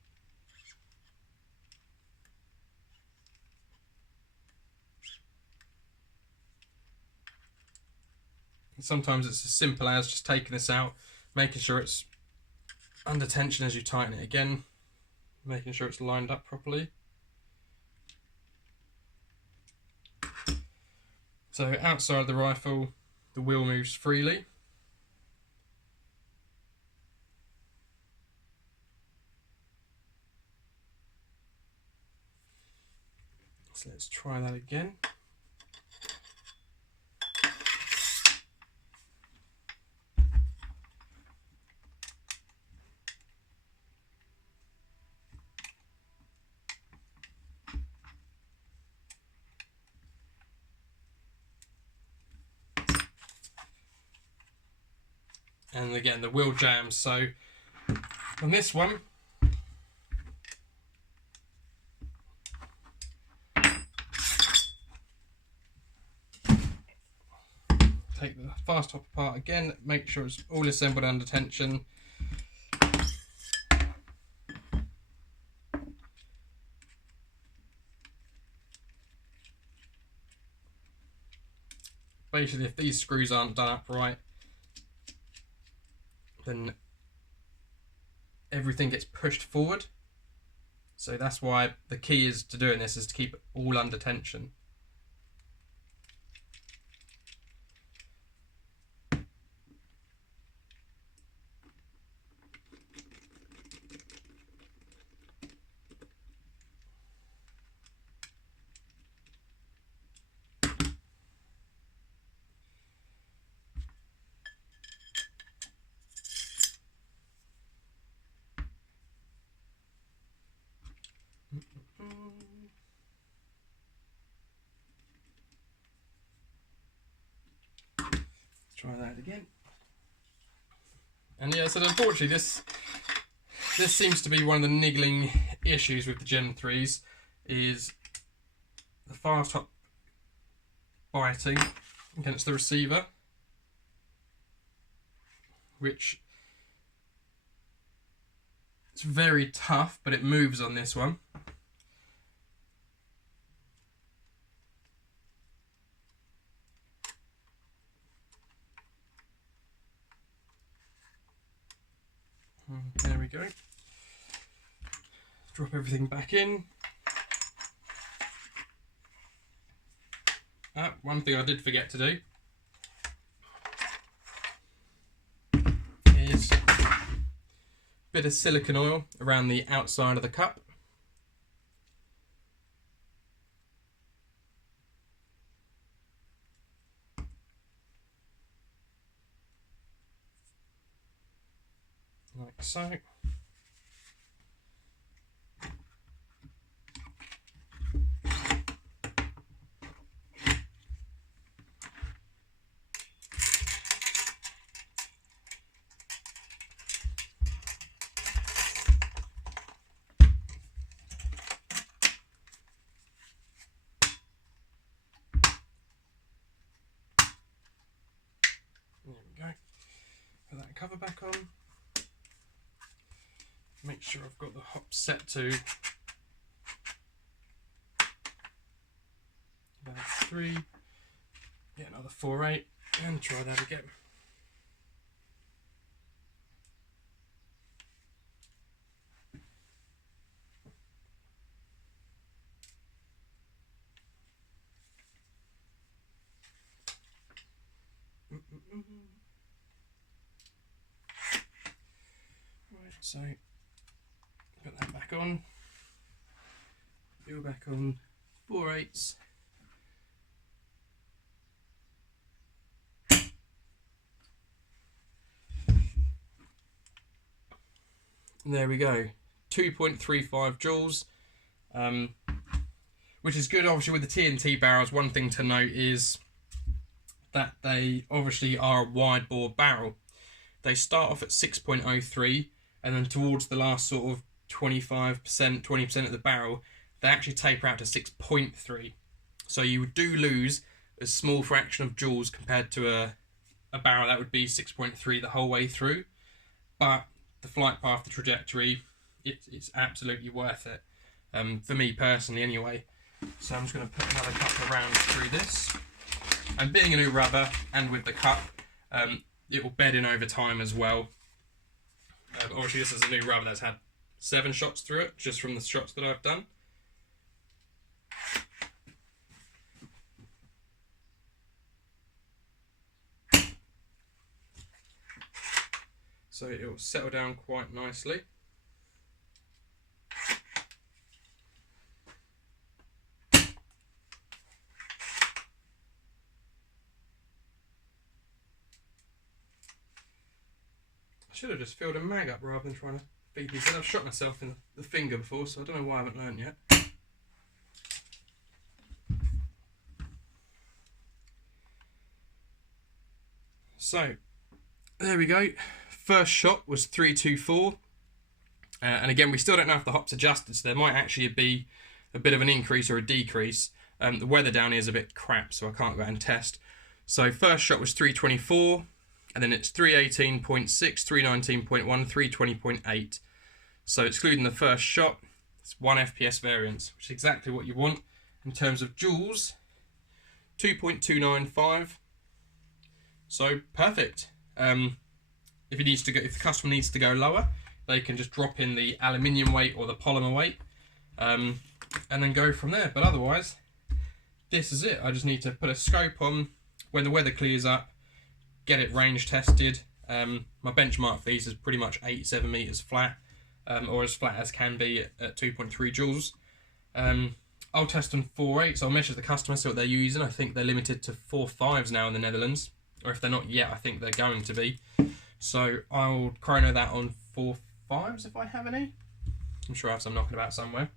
And sometimes it's as simple as just taking this out, making sure it's under tension as you tighten it again, making sure it's lined up properly. So outside the rifle, the wheel moves freely. So let's try that again. And again, the wheel jams. So on this one, take the fast top apart again, make sure it's all assembled under tension. Basically, if these screws aren't done up right, then everything gets pushed forward. So that's why the key is to doing this is to keep it all under tension. Try that again. And yeah, so unfortunately this seems to be one of the niggling issues with the Gen 3s, is the fast top biting against the receiver, which it's very tough, but it moves on this one. There we go. Drop everything back in. One thing I did forget to do is a bit of silicone oil around the outside of the cup. Like so. There we go. Put that cover back on. Make sure I've got the hop set to about 3. Get another 4/8 and try that again. Right, so put that back on. Go back on 4/8. And there we go, 2.35 joules, which is good. Obviously with the TNT barrels, one thing to note is that they obviously are a wide bore barrel. They start off at 6.03 and then towards the last sort of 25%, 20% of the barrel, they actually taper out to 6.3. So you do lose a small fraction of joules compared to a barrel that would be 6.3 the whole way through. But the flight path, the trajectory, it's absolutely worth it. For me personally anyway. So I'm just going to put another couple of rounds through this. And being a new rubber and with the cup, it will bed in over time as well. Obviously this is a new rubber that's had 7 shots through it, just from the shots that I've done. So it will settle down quite nicely. I should have just filled a mag up rather than trying to feed these in. I've shot myself in the finger before, so I don't know why I haven't learned yet. So, there we go. First shot was 324. And again, we still don't know if the hop's adjusted, so there might actually be a bit of an increase or a decrease. The weather down here is a bit crap, so I can't go out and test. So first shot was 324, and then it's 318.6, 319.1, 320.8. So excluding the first shot, it's 1 FPS variance, which is exactly what you want. In terms of joules, 2.295. So perfect. If the customer needs to go lower, they can just drop in the aluminium weight or the polymer weight, and then go from there. But otherwise, this is it. I just need to put a scope on when the weather clears up, get it range tested. My benchmark for these is pretty much 87 meters flat, or as flat as can be at 2.3 joules. I'll test on 4.8s. I'll measure the customer, see what they're using. I think they're limited to 4.5s now in the Netherlands, or if they're not yet, I think they're going to be. So I'll chrono that on 4.5s if I have any. I'm sure I have some knocking about somewhere.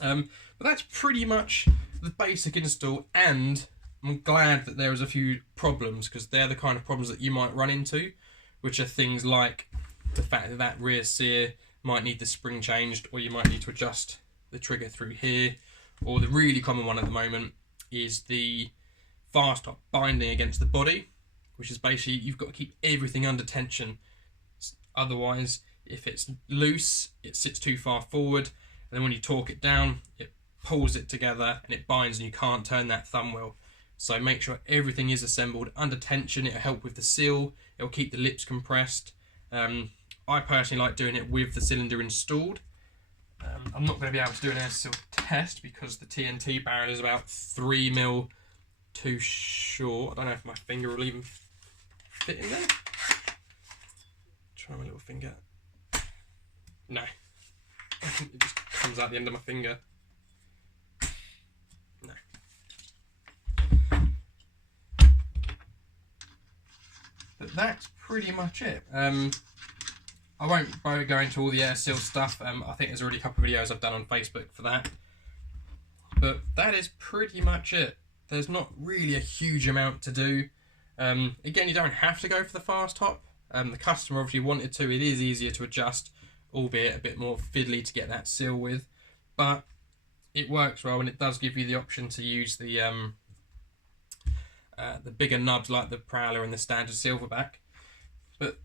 But that's pretty much the basic install, and I'm glad that there was a few problems, because they're the kind of problems that you might run into, which are things like the fact that that rear sear might need the spring changed, or you might need to adjust the trigger through here, or the really common one at the moment is the fast top binding against the body, which is basically you've got to keep everything under tension. Otherwise, if it's loose, it sits too far forward, and then when you torque it down, it pulls it together and it binds, and you can't turn that thumb wheel. So make sure everything is assembled under tension. It'll help with the seal, it'll keep the lips compressed. I personally like doing it with the cylinder installed. I'm not going to be able to do an air seal test because the TNT barrel is about 3mm too short. I don't know if my finger will even fit in there. Try my little finger. No. It just comes out the end of my finger. No. But that's pretty much it. I won't go into all the air seal stuff. I think there's already a couple of videos I've done on Facebook for that. But that is pretty much it. There's not really a huge amount to do. Again, you don't have to go for the fast hop. The customer obviously wanted to. It is easier to adjust, albeit a bit more fiddly to get that seal with. But it works well, and it does give you the option to use the the bigger nubs like the Prowler and the standard Silverback. But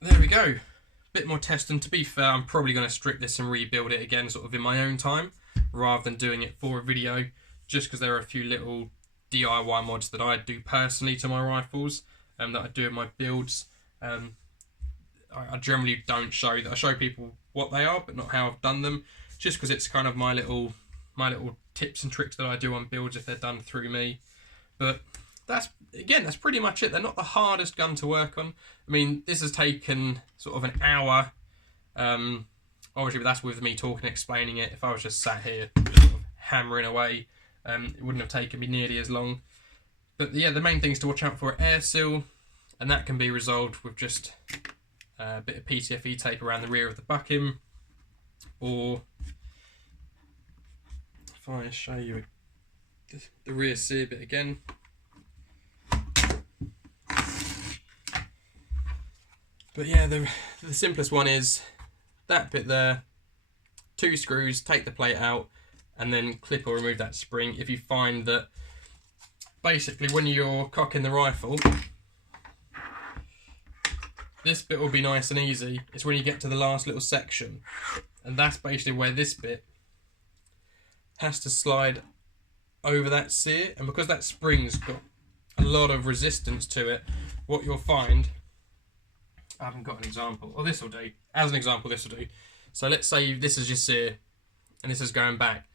there we go. Bit more testing. To be fair, I'm probably going to strip this and rebuild it again sort of in my own time rather than doing it for a video, just because there are a few little DIY mods that I do personally to my rifles that I do in my builds. I generally don't show that. I show people what they are but not how I've done them, just because it's kind of my little tips and tricks that I do on builds if they're done through me. But that's pretty much it. They're not the hardest gun to work on. I mean, this has taken sort of an hour. Obviously, but that's with me talking, explaining it. If I was just sat here just sort of hammering away, it wouldn't have taken me nearly as long. But yeah, the main things to watch out for are air seal, and that can be resolved with just a bit of PTFE tape around the rear of the bucking, or if I show you the rear sear bit again. But yeah, the simplest one is that bit there, 2 screws, take the plate out, and then clip or remove that spring. If you find that basically when you're cocking the rifle, this bit will be nice and easy. It's when you get to the last little section, and that's basically where this bit has to slide over that sear, and because that spring's got a lot of resistance to it, what you'll find, I haven't got an example, or this will do, as an example this will do. So let's say this is your sear, and this is going back.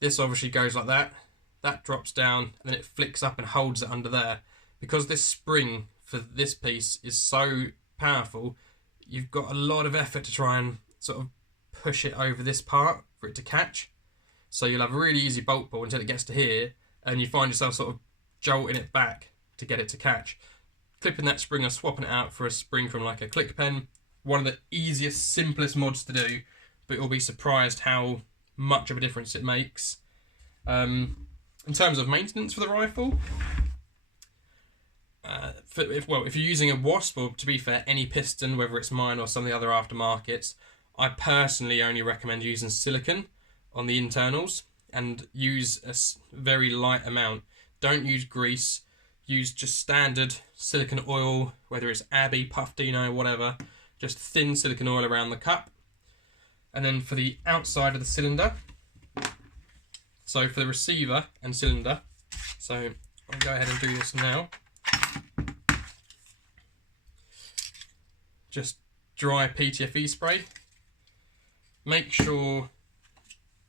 This obviously goes like that, that drops down, and then it flicks up and holds it under there. Because this spring for this piece is so powerful, you've got a lot of effort to try and sort of push it over this part for it to catch. So you'll have a really easy bolt pull until it gets to here, and you find yourself sort of jolting it back to get it to catch. Clipping that spring or swapping it out for a spring from like a click pen, one of the easiest, simplest mods to do, but you'll be surprised how much of a difference it makes. In terms of maintenance for the rifle, if you're using a Wasp, or to be fair, any piston, whether it's mine or some of the other aftermarkets, I personally only recommend using silicone on the internals, and use a very light amount. Don't use grease. Use just standard silicone oil, whether it's Abbey, Puff Dino, whatever. Just thin silicone oil around the cup. And then for the outside of the cylinder, so for the receiver and cylinder, so I'll go ahead and do this now. Just dry PTFE spray. Make sure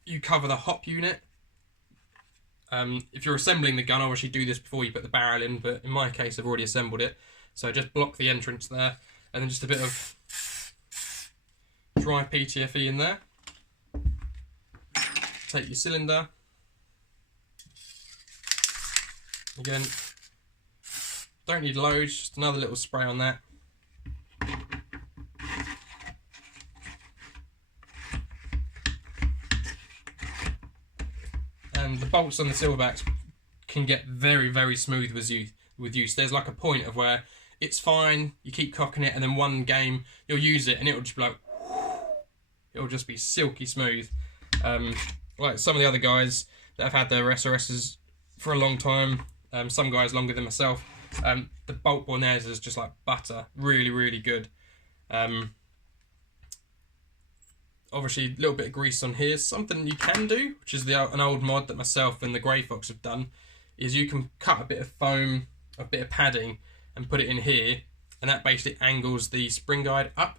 you cover the hop unit. If you're assembling the gun, obviously do this before you put the barrel in, but in my case I've already assembled it, so just block the entrance there, and then just a bit of dry PTFE in there. Take your cylinder, again, don't need loads, just another little spray on that. And the bolts on the Silverbacks can get very, very smooth with use. There's like a point of where it's fine, you keep cocking it, and then one game you'll use it and it'll just be like, it'll just be silky smooth. Like some of the other guys that have had their SRSs for a long time, some guys longer than myself, the bolt on theirs is just like butter, really, really good. Obviously a little bit of grease on here. Something you can do, which is an old mod that myself and the Grey Fox have done, is you can cut a bit of foam, a bit of padding, and put it in here, and that basically angles the spring guide up.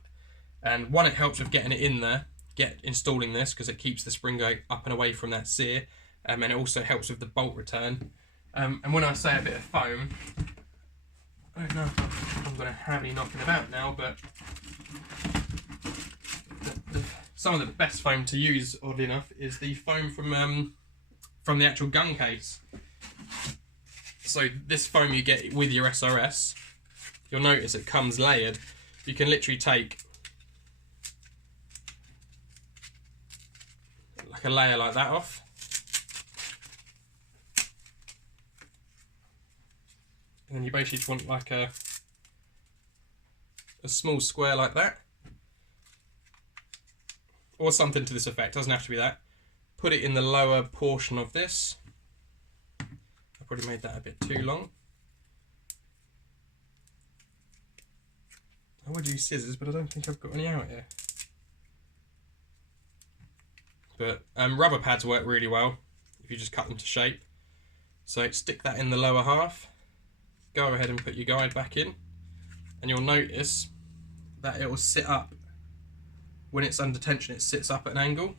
And one, it helps with getting it in there, installing this, because it keeps the spring guide up and away from that sear, and it also helps with the bolt return. And when I say a bit of foam, I don't know if I'm going to have any knocking about now, but some of the best foam to use, oddly enough, is the foam from the actual gun case. So this foam you get with your SRS, you'll notice it comes layered. You can literally take like a layer like that off, and then you basically just want like a small square like that, or something to this effect, doesn't have to be that. Put it in the lower portion of this, probably made that a bit too long. I would use scissors, but I don't think I've got any out here. But rubber pads work really well if you just cut them to shape. So stick that in the lower half, go ahead and put your guide back in, and you'll notice that it will sit up. When it's under tension, it sits up at an angle.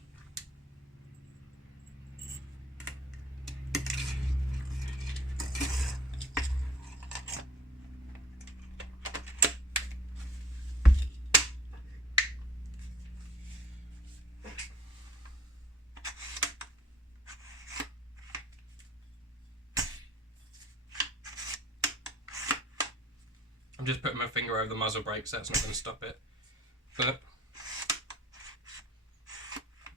I'm just putting my finger over the muzzle brake, so that's not going to stop it. But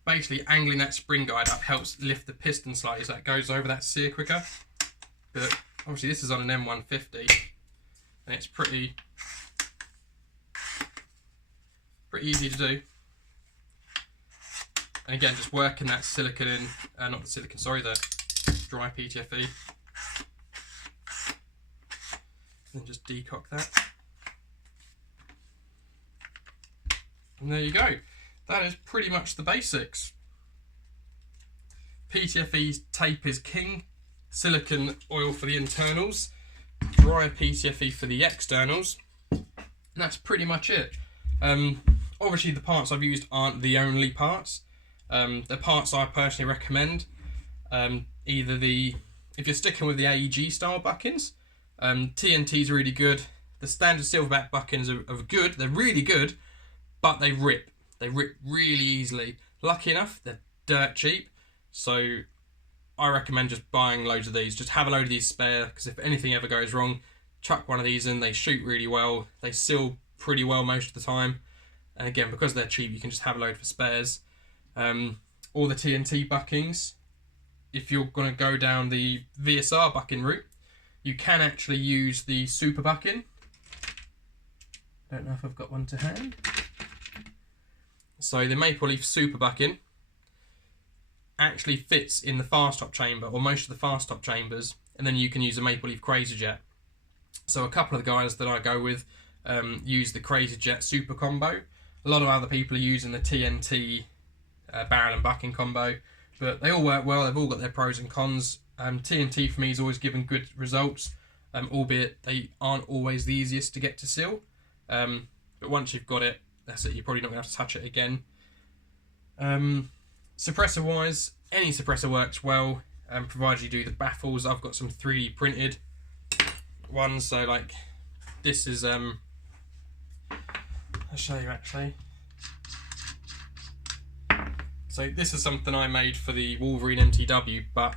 basically angling that spring guide up helps lift the piston slightly so it goes over that sear quicker. But obviously this is on an M150 and it's pretty easy to do. And again, just working that silicone in, not the silicone, sorry, the dry PTFE. And just decock that. And there you go. That is pretty much the basics. PTFE tape is king, silicone oil for the internals, dry PTFE for the externals, and that's pretty much it. Obviously the parts I've used aren't the only parts. The parts I personally recommend, either if you're sticking with the AEG style buckins, TNT's really good. The standard Silverback buckins are good, they're really good, but they rip. They rip really easily. Lucky enough, they're dirt cheap, so I recommend just buying loads of these. Just have a load of these spare, because if anything ever goes wrong, chuck one of these in. They shoot really well, they seal pretty well most of the time, and again, because they're cheap, you can just have a load for spares. All the TNT buckings, if you're going to go down the VSR bucking route, you can actually use the super bucking. Don't know if I've got one to hand. So the maple leaf super bucking actually fits in the fast top chamber, or most of the fast top chambers, and then you can use a maple leaf crazy jet. So a couple of the guys that I go with use the crazy jet super combo. A lot of other people are using the TNT barrel and bucking combo, but they all work well. They've all got their pros and cons. TNT for me has always given good results, albeit they aren't always the easiest to get to seal. But once you've got it, that's it. You're probably not going to have to touch it again. Suppressor wise, any suppressor works well, provided you do the baffles. I've got some 3D printed ones, so like this is I'll show you actually. So this is something I made for the Wolverine MTW, but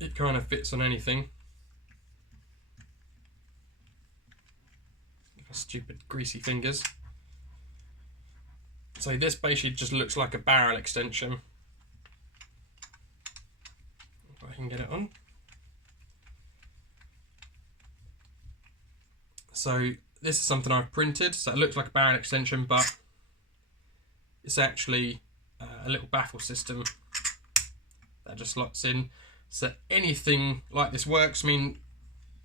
it kind of fits on anything. Stupid greasy fingers. So this basically just looks like a barrel extension. If I can get it on. So this is something I've printed, so it looks like a barrel extension, but it's actually a little baffle system that just slots in. So anything like this works. I mean,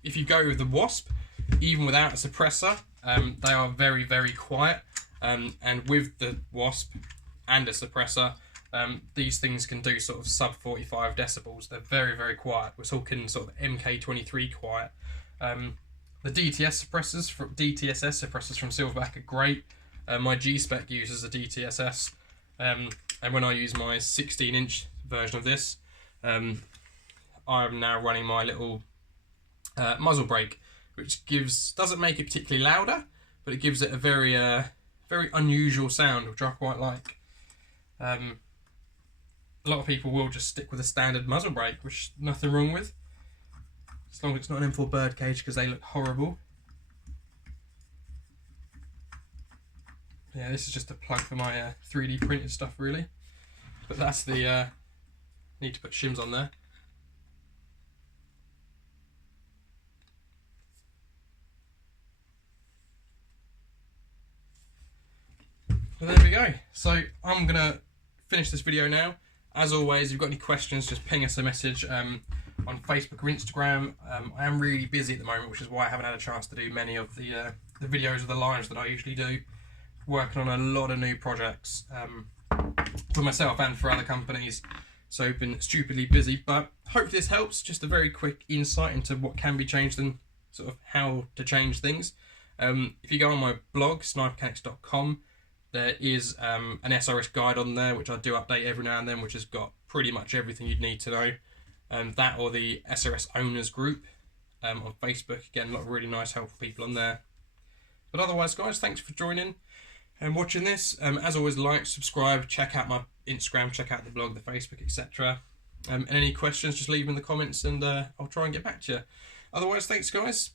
if you go with the Wasp, even without a suppressor, they are very, very quiet. And with the Wasp and a suppressor, these things can do sort of sub 45 decibels. They're very, very quiet. We're talking sort of MK23 quiet. The DTSS suppressors from Silverback are great. My G-Spec uses a DTSS, and when I use my 16-inch version of this, I'm now running my little muzzle brake, which doesn't make it particularly louder, but it gives it a very very unusual sound, which I quite like. A lot of people will just stick with a standard muzzle brake, which nothing wrong with, as long as it's not an M4 birdcage, because they look horrible. Yeah, this is just a plug for my 3D printed stuff, really. But that's the need to put shims on there. Well, there we go. So I'm gonna finish this video now. As always, if you've got any questions, just ping us a message. on Facebook or Instagram. I am really busy at the moment, which is why I haven't had a chance to do many of the videos or the lives that I usually do. Working on a lot of new projects for myself and for other companies, so I've been stupidly busy, but hopefully this helps. Just a very quick insight into what can be changed and sort of how to change things. If you go on my blog, snipermechanics.com, there is an SRS guide on there, which I do update every now and then, which has got pretty much everything you'd need to know. That or the SRS Owners group on Facebook. Again, a lot of really nice, helpful people on there. But otherwise, guys, thanks for joining and watching this. As always, like, subscribe, check out my Instagram, check out the blog, the Facebook, etc. And any questions, just leave them in the comments and I'll try and get back to you. Otherwise, thanks, guys.